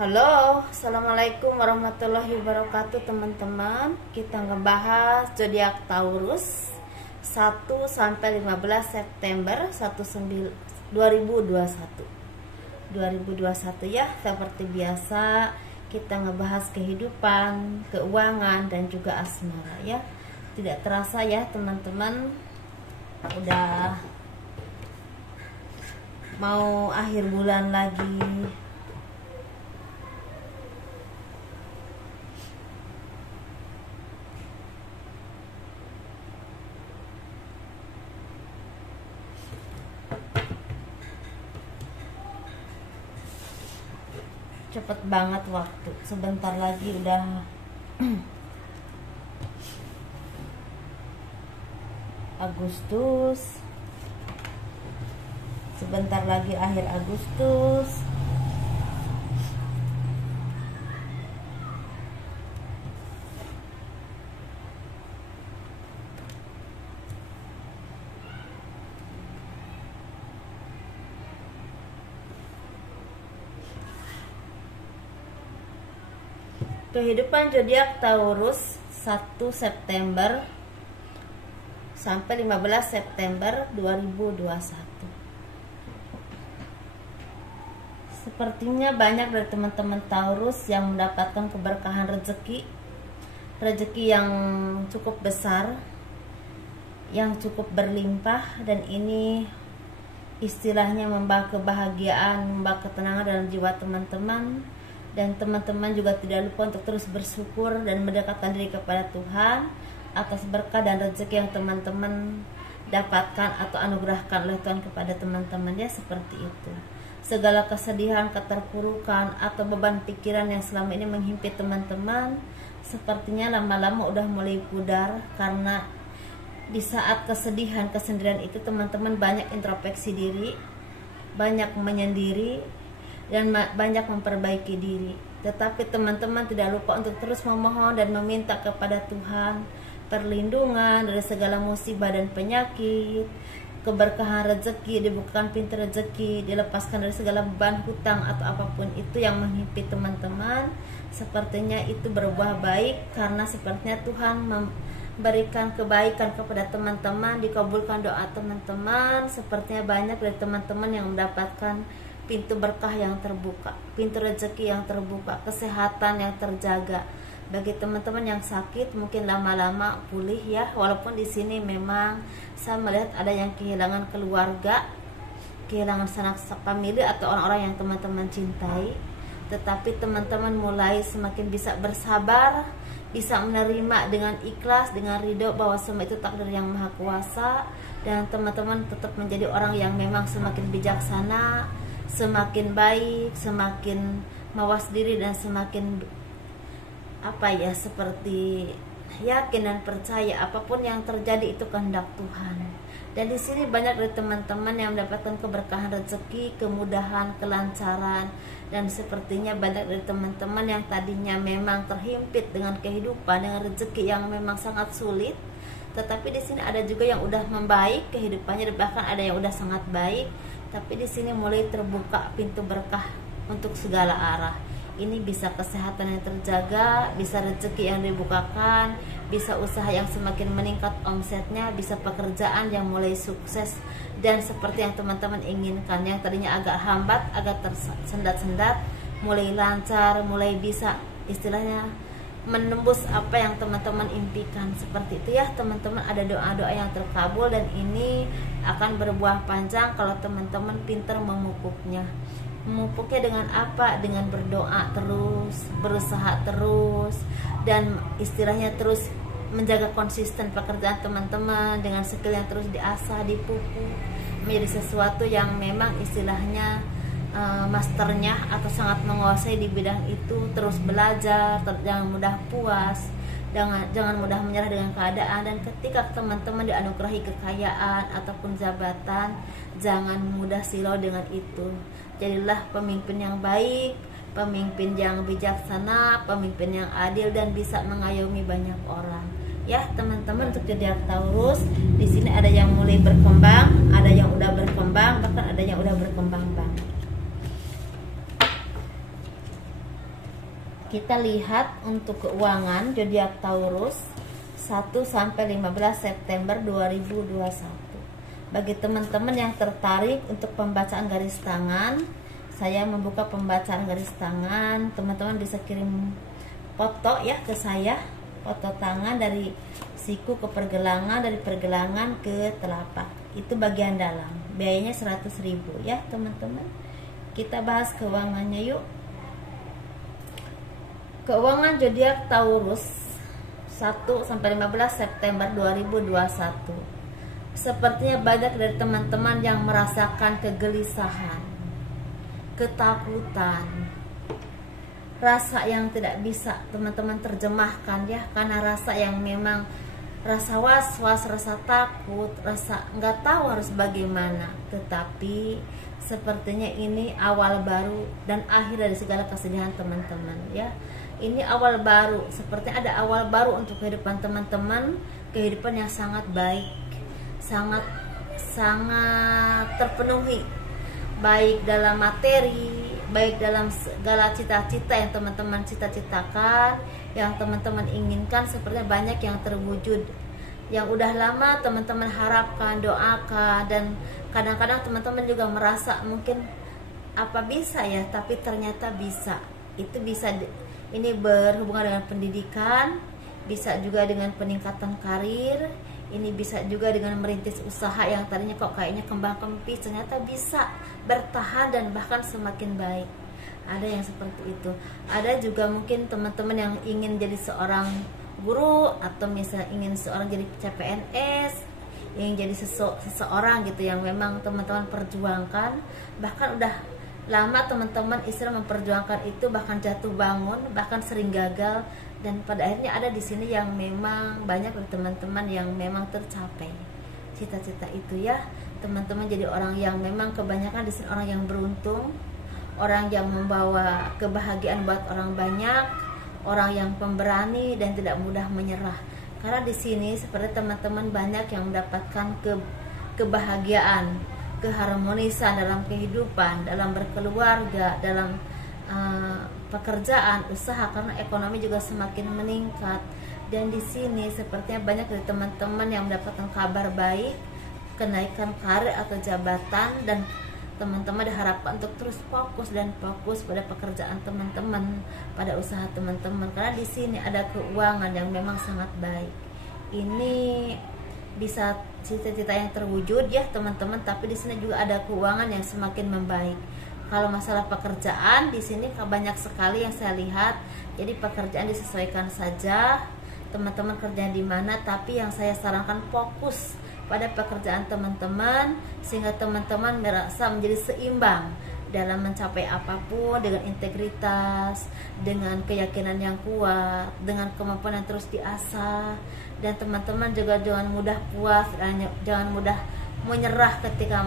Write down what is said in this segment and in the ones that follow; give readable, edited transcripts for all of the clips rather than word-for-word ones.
Halo, assalamualaikum warahmatullahi wabarakatuh teman-teman. Kita ngebahas zodiak Taurus 1 sampai 15 September 2021 ya. Seperti biasa kita ngebahas kehidupan, keuangan dan juga asmara ya. Tidak terasa ya teman-teman, udah mau akhir bulan lagi. Cepet banget waktu, sebentar lagi udah Agustus, sebentar lagi akhir Agustus. Kehidupan zodiak Taurus 1 September sampai 15 September 2021. Sepertinya banyak dari teman-teman Taurus yang mendapatkan keberkahan rezeki yang cukup besar, yang cukup berlimpah, dan ini istilahnya membawa kebahagiaan, membawa ketenangan dalam jiwa teman-teman. Dan teman-teman juga tidak lupa untuk terus bersyukur dan mendekatkan diri kepada Tuhan atas berkah dan rezeki yang teman-teman dapatkan atau anugerahkan oleh Tuhan kepada teman-teman ya, seperti itu. Segala kesedihan, keterpurukan atau beban pikiran yang selama ini menghimpit teman-teman sepertinya lama-lama udah mulai pudar, karena di saat kesedihan, kesendirian itu teman-teman banyak introspeksi diri, banyak menyendiri, dan banyak memperbaiki diri. Tetapi teman-teman tidak lupa untuk terus memohon dan meminta kepada Tuhan perlindungan dari segala musibah dan penyakit, keberkahan rezeki, dibukakan pintu rezeki, dilepaskan dari segala beban hutang atau apapun itu yang menghimpit teman-teman. Sepertinya itu berbuah baik, karena sepertinya Tuhan memberikan kebaikan kepada teman-teman, dikabulkan doa teman-teman. Sepertinya banyak dari teman-teman yang mendapatkan pintu berkah yang terbuka, pintu rezeki yang terbuka, kesehatan yang terjaga. Bagi teman-teman yang sakit mungkin lama-lama pulih ya, walaupun di sini memang saya melihat ada yang kehilangan keluarga, kehilangan sanak famili atau orang-orang yang teman-teman cintai. Tetapi teman-teman mulai semakin bisa bersabar, bisa menerima dengan ikhlas, dengan ridho bahwa semua itu takdir yang maha kuasa. Dan teman-teman tetap menjadi orang yang memang semakin bijaksana, semakin baik, semakin mawas diri, dan semakin seperti yakin dan percaya apapun yang terjadi itu kehendak Tuhan. Dan di sini banyak dari teman-teman yang mendapatkan keberkahan rezeki, kemudahan, kelancaran, dan sepertinya banyak dari teman-teman yang tadinya memang terhimpit dengan kehidupan, dengan rezeki yang memang sangat sulit. Tetapi di sini ada juga yang udah membaik kehidupannya, bahkan ada yang udah sangat baik. Tapi di sini mulai terbuka pintu berkah untuk segala arah. Ini bisa kesehatan yang terjaga, bisa rezeki yang dibukakan, bisa usaha yang semakin meningkat omsetnya, bisa pekerjaan yang mulai sukses dan seperti yang teman-teman inginkan. Yang tadinya agak hambat, agak tersendat-sendat, mulai lancar, mulai bisa istilahnya menembus apa yang teman-teman impikan. Seperti itu ya teman-teman, ada doa-doa yang terkabul, dan ini akan berbuah panjang kalau teman-teman pintar memupuknya. Memupuknya dengan apa? Dengan berdoa terus, berusaha terus, dan istilahnya terus menjaga konsisten pekerjaan teman-teman dengan skill yang terus diasah, dipupuk menjadi sesuatu yang memang istilahnya masternya atau sangat menguasai di bidang itu. Terus belajar, jangan mudah puas, jangan mudah menyerah dengan keadaan. Dan ketika teman-teman dianugerahi kekayaan ataupun jabatan, jangan mudah silau dengan itu. Jadilah pemimpin yang baik, pemimpin yang bijaksana, pemimpin yang adil, dan bisa mengayomi banyak orang. Ya teman-teman, untuk zodiak Taurus di sini ada yang mulai berkembang, ada yang udah berkembang, bahkan ada yang udah berkembang banget. Kita lihat untuk keuangan zodiak Taurus 1 sampai 15 September 2021. Bagi teman-teman yang tertarik untuk pembacaan garis tangan, saya membuka pembacaan garis tangan. Teman-teman bisa kirim foto ya ke saya, foto tangan dari siku ke pergelangan, dari pergelangan ke telapak. Itu bagian dalam. Biayanya 100.000 ya, teman-teman. Kita bahas keuangannya yuk. Keuangan zodiak Taurus 1 sampai 15 September 2021. Sepertinya banyak dari teman-teman yang merasakan kegelisahan, ketakutan, rasa yang tidak bisa teman-teman terjemahkan ya, karena rasa yang memang rasa was-was, rasa takut, rasa nggak tahu harus bagaimana. Tetapi sepertinya ini awal baru dan akhir dari segala kesedihan teman-teman ya. Ini awal baru, seperti ada awal baru untuk kehidupan teman-teman, kehidupan yang sangat baik, sangat terpenuhi, baik dalam materi, baik dalam segala cita-cita yang teman-teman cita-citakan, yang teman-teman inginkan. Sepertinya banyak yang terwujud, yang udah lama teman-teman harapkan, doakan, dan kadang-kadang teman-teman juga merasa mungkin apa bisa ya, tapi ternyata bisa. Itu bisa. Ini berhubungan dengan pendidikan, bisa juga dengan peningkatan karir, ini bisa juga dengan merintis usaha yang tadinya kok kayaknya kembang kempis, ternyata bisa bertahan dan bahkan semakin baik. Ada yang seperti itu. Ada juga mungkin teman-teman yang ingin jadi seorang guru, atau misalnya ingin seorang jadi CPNS, ingin jadi seseorang gitu yang memang teman-teman perjuangkan, bahkan udah lama teman-teman istilah memperjuangkan itu, bahkan jatuh bangun, bahkan sering gagal, dan pada akhirnya ada di sini yang memang banyak dari teman-teman yang memang tercapai cita-cita itu ya. Teman-teman jadi orang yang memang kebanyakan di sini orang yang beruntung, orang yang membawa kebahagiaan buat orang banyak, orang yang pemberani dan tidak mudah menyerah. Karena di sini seperti teman-teman banyak yang mendapatkan kebahagiaan, keharmonisan dalam kehidupan, dalam berkeluarga, dalam pekerjaan, usaha, karena ekonomi juga semakin meningkat. Dan di sini sepertinya banyak dari teman-teman yang mendapatkan kabar baik, kenaikan karir atau jabatan, dan teman-teman diharapkan untuk terus fokus pada pekerjaan teman-teman, pada usaha teman-teman, karena di sini ada keuangan yang memang sangat baik. Ini bisa cita-cita yang terwujud ya teman-teman, tapi di sini juga ada keuangan yang semakin membaik. Kalau masalah pekerjaan di sini banyak sekali yang saya lihat. Jadi pekerjaan disesuaikan saja teman-teman kerja di mana, tapi yang saya sarankan fokus pada pekerjaan teman-teman sehingga teman-teman merasa menjadi seimbang dalam mencapai apapun, dengan integritas, dengan keyakinan yang kuat, dengan kemampuan yang terus diasah. Dan teman-teman juga jangan mudah puas, jangan mudah menyerah ketika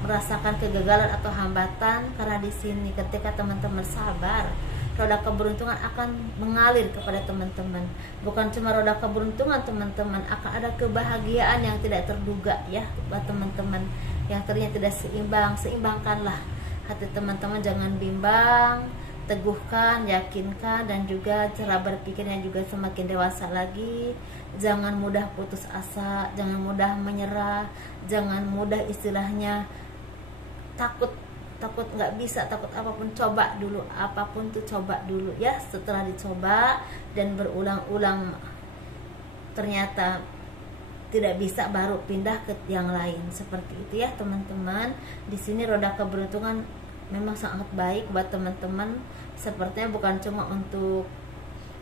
merasakan kegagalan atau hambatan, karena di sini ketika teman-teman sabar, roda keberuntungan akan mengalir kepada teman-teman. Bukan cuma roda keberuntungan teman-teman, akan ada kebahagiaan yang tidak terduga ya buat teman-teman yang ternyata tidak seimbang. Seimbangkanlah hati teman-teman, jangan bimbang, teguhkan, yakinkan, dan juga cara berpikirnya juga semakin dewasa lagi. Jangan mudah putus asa, jangan mudah menyerah, jangan mudah istilahnya takut nggak bisa, takut apapun. Coba dulu, apapun tuh coba dulu ya. Setelah dicoba dan berulang-ulang ternyata tidak bisa, baru pindah ke yang lain. Seperti itu ya teman-teman. Di sini roda keberuntungan memang sangat baik buat teman-teman. Sepertinya bukan cuma untuk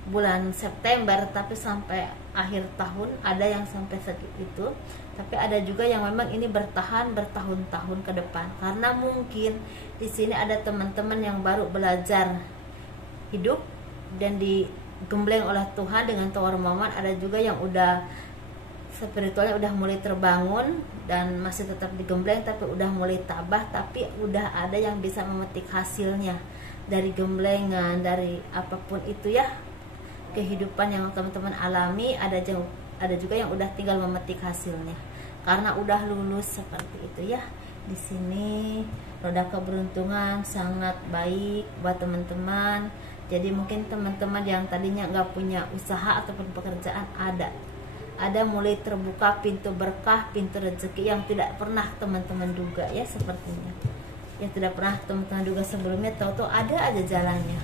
bulan September, tapi sampai akhir tahun ada yang sampai segitu. Tapi ada juga yang memang ini bertahan bertahun-tahun ke depan, karena mungkin di sini ada teman-teman yang baru belajar hidup dan digembleng oleh Tuhan dengan tawar momen. Ada juga yang udah spiritualnya udah mulai terbangun dan masih tetap digembleng, tapi udah mulai tabah, tapi udah ada yang bisa memetik hasilnya dari gemblengan, dari apapun itu ya kehidupan yang teman-teman alami. Ada juga yang udah tinggal memetik hasilnya karena udah lulus. Seperti itu ya. Di sini roda keberuntungan sangat baik buat teman-teman. Jadi mungkin teman-teman yang tadinya nggak punya usaha ataupun pekerjaan, ada mulai terbuka pintu berkah, pintu rezeki yang tidak pernah teman-teman duga ya, sepertinya yang tidak pernah teman-teman duga sebelumnya. Tahu-tahu ada aja jalannya,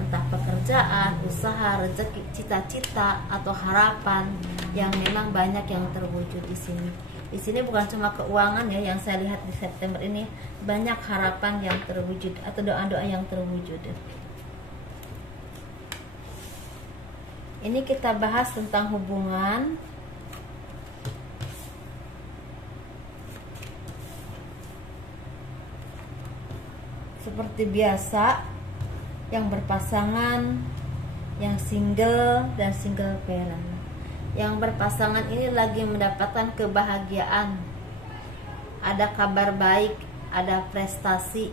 entah pekerjaan, usaha, rezeki, cita-cita atau harapan yang memang banyak yang terwujud di sini. Di sini bukan cuma keuangan ya yang saya lihat di September ini, banyak harapan yang terwujud atau doa-doa yang terwujud. Ini kita bahas tentang hubungan. Seperti biasa, yang berpasangan, yang single dan single parent. Yang berpasangan ini lagi mendapatkan kebahagiaan. Ada kabar baik, ada prestasi,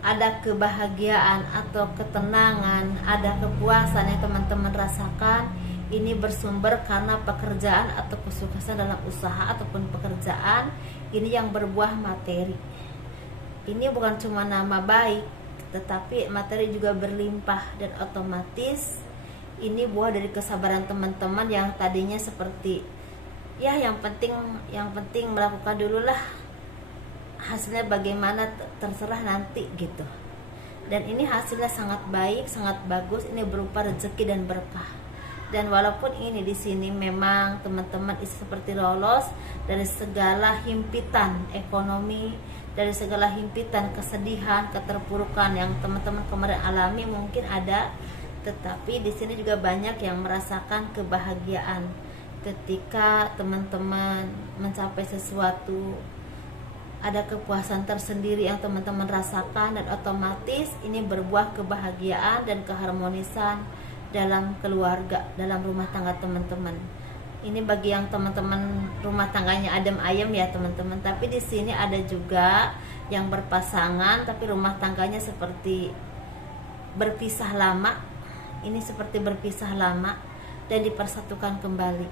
ada kebahagiaan atau ketenangan, ada kepuasan yang teman-teman rasakan. Ini bersumber karena pekerjaan atau kesuksesan dalam usaha ataupun pekerjaan ini yang berbuah materi. Ini bukan cuma nama baik, tetapi materi juga berlimpah, dan otomatis ini buah dari kesabaran teman-teman yang tadinya seperti ya yang penting melakukan dululah, hasilnya bagaimana terserah nanti gitu. Dan ini hasilnya sangat baik, sangat bagus, ini berupa rezeki dan berkah. Dan walaupun ini di sini memang teman-teman seperti lolos dari segala himpitan ekonomi, dari segala himpitan kesedihan, keterpurukan yang teman-teman kemarin alami mungkin ada, tetapi di sini juga banyak yang merasakan kebahagiaan ketika teman-teman mencapai sesuatu. Ada kepuasan tersendiri yang teman-teman rasakan, dan otomatis ini berbuah kebahagiaan dan keharmonisan dalam keluarga, dalam rumah tangga teman-teman. Ini bagi yang teman-teman rumah tangganya adem ayem ya teman-teman. Tapi di sini ada juga yang berpasangan tapi rumah tangganya seperti berpisah lama. Ini seperti berpisah lama dan dipersatukan kembali.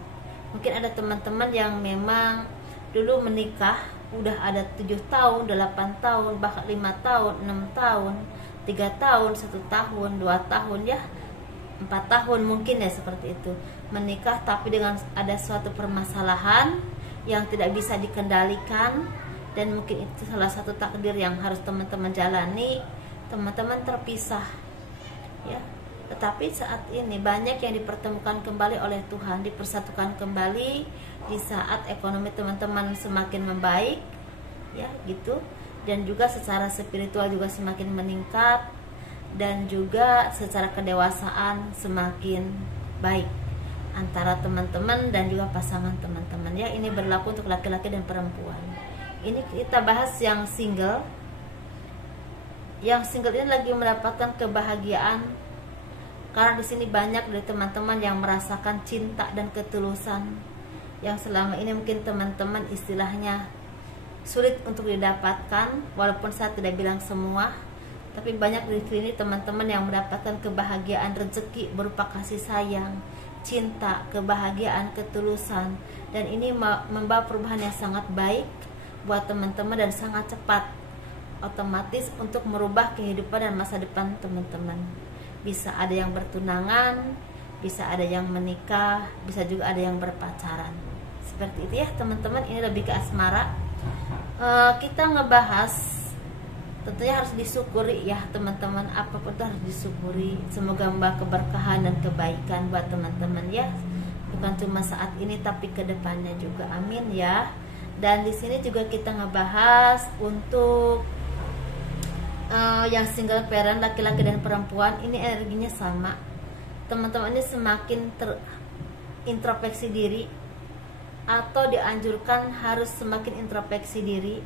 Mungkin ada teman-teman yang memang dulu menikah udah ada 7 tahun, 8 tahun, bahkan 5 tahun, 6 tahun, 3 tahun, 1 tahun, 2 tahun ya, 4 tahun mungkin ya, seperti itu menikah, tapi dengan ada suatu permasalahan yang tidak bisa dikendalikan, dan mungkin itu salah satu takdir yang harus teman-teman jalani. Teman-teman terpisah ya, tetapi saat ini banyak yang dipertemukan kembali oleh Tuhan, dipersatukan kembali di saat ekonomi teman-teman semakin membaik ya gitu, dan juga secara spiritual juga semakin meningkat, dan juga secara kedewasaan semakin baik antara teman-teman dan juga pasangan teman-teman ya. Ini berlaku untuk laki-laki dan perempuan. Ini kita bahas yang single. Yang single ini lagi mendapatkan kebahagiaan karena di sini banyak dari teman-teman yang merasakan cinta dan ketulusan yang selama ini mungkin teman-teman istilahnya sulit untuk didapatkan. Walaupun saya tidak bilang semua, tapi banyak di sini teman-teman yang mendapatkan kebahagiaan rezeki berupa kasih sayang, cinta, kebahagiaan, ketulusan, dan ini membawa perubahan yang sangat baik buat teman-teman dan sangat cepat, otomatis untuk merubah kehidupan dan masa depan teman-teman. Bisa ada yang bertunangan, bisa ada yang menikah, bisa juga ada yang berpacaran. Seperti itu ya teman-teman. Ini lebih ke asmara. Kita ngebahas, tentunya harus disyukuri ya teman-teman, apapun itu harus disyukuri. Semoga membawa keberkahan dan kebaikan buat teman-teman ya, bukan cuma saat ini tapi kedepannya juga, amin ya. Dan di sini juga kita ngebahas untuk yang single parent, laki-laki dan perempuan, ini energinya sama. Teman-teman ini semakin introspeksi diri, atau dianjurkan harus semakin introspeksi diri,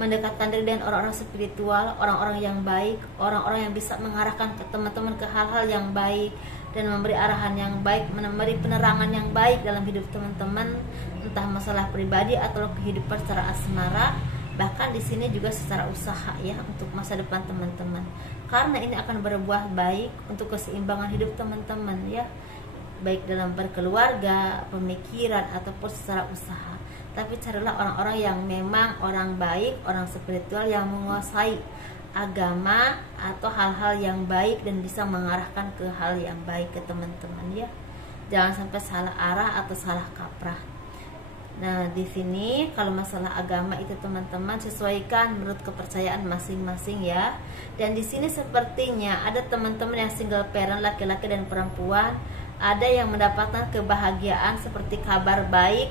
mendekatkan diri dengan orang-orang spiritual, orang-orang yang baik, orang-orang yang bisa mengarahkan ke teman-teman ke hal-hal yang baik, dan memberi arahan yang baik, memberi penerangan yang baik dalam hidup teman-teman, entah masalah pribadi atau kehidupan secara asmara, bahkan di sini juga secara usaha ya, untuk masa depan teman-teman. Karena ini akan berbuah baik untuk keseimbangan hidup teman-teman ya, baik dalam berkeluarga, pemikiran ataupun secara usaha. Tapi carilah orang-orang yang memang orang baik, orang spiritual yang menguasai agama atau hal-hal yang baik dan bisa mengarahkan ke hal yang baik ke teman-teman ya. Jangan sampai salah arah atau salah kaprah. Nah, di sini kalau masalah agama itu teman-teman sesuaikan menurut kepercayaan masing-masing ya. Dan di sini sepertinya ada teman-teman yang single parent laki-laki dan perempuan, ada yang mendapatkan kebahagiaan seperti kabar baik.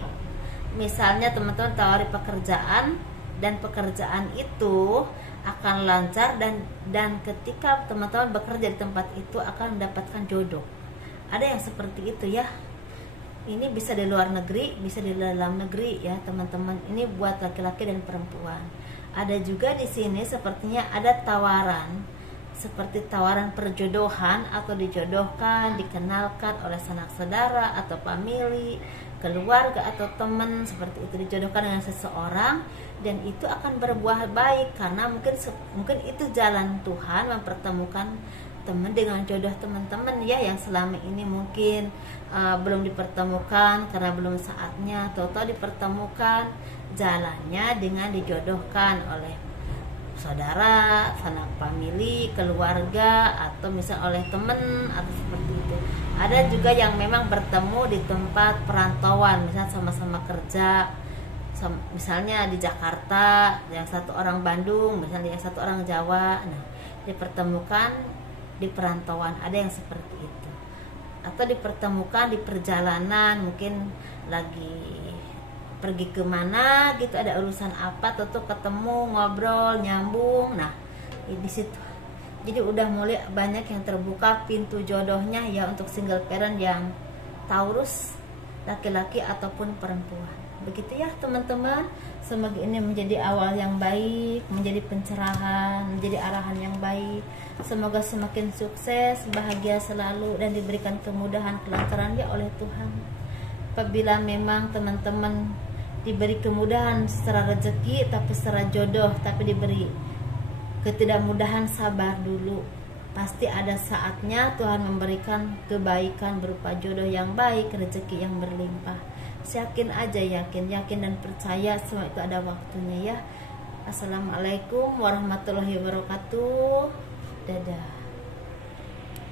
Misalnya teman-teman tawari pekerjaan dan pekerjaan itu akan lancar dan ketika teman-teman bekerja di tempat itu akan mendapatkan jodoh. Ada yang seperti itu ya. Ini bisa di luar negeri, bisa di dalam negeri ya teman-teman. Ini buat laki-laki dan perempuan. Ada juga di sini sepertinya ada tawaran, seperti tawaran perjodohan atau dijodohkan, dikenalkan oleh sanak saudara atau famili, keluarga atau teman, seperti itu dijodohkan dengan seseorang dan itu akan berbuah baik karena mungkin itu jalan Tuhan mempertemukan teman dengan jodoh teman-teman ya, yang selama ini mungkin belum dipertemukan karena belum saatnya, tahu-tahu dipertemukan jalannya dengan dijodohkan oleh saudara, sanak famili, keluarga atau misal oleh teman atau seperti itu. Ada juga yang memang bertemu di tempat perantauan, misalnya sama-sama kerja, misalnya di Jakarta, yang satu orang Bandung, misalnya yang satu orang Jawa. Nah, dipertemukan di perantauan, ada yang seperti itu. Atau dipertemukan di perjalanan, mungkin lagi pergi kemana gitu, ada urusan apa, tentu ketemu, ngobrol, nyambung. Nah, di situ jadi udah mulai banyak yang terbuka pintu jodohnya ya untuk single parent yang Taurus, laki-laki ataupun perempuan. Begitu ya teman-teman. Semoga ini menjadi awal yang baik, menjadi pencerahan, menjadi arahan yang baik. Semoga semakin sukses, bahagia selalu dan diberikan kemudahan, kelancaran ya oleh Tuhan. Apabila memang teman-teman diberi kemudahan secara rezeki tapi secara jodoh, tapi diberi ketidakmudahan, sabar dulu. Pasti ada saatnya Tuhan memberikan kebaikan berupa jodoh yang baik, rezeki yang berlimpah. Yakin aja, yakin dan percaya semua itu ada waktunya ya. Assalamualaikum warahmatullahi wabarakatuh. Dadah.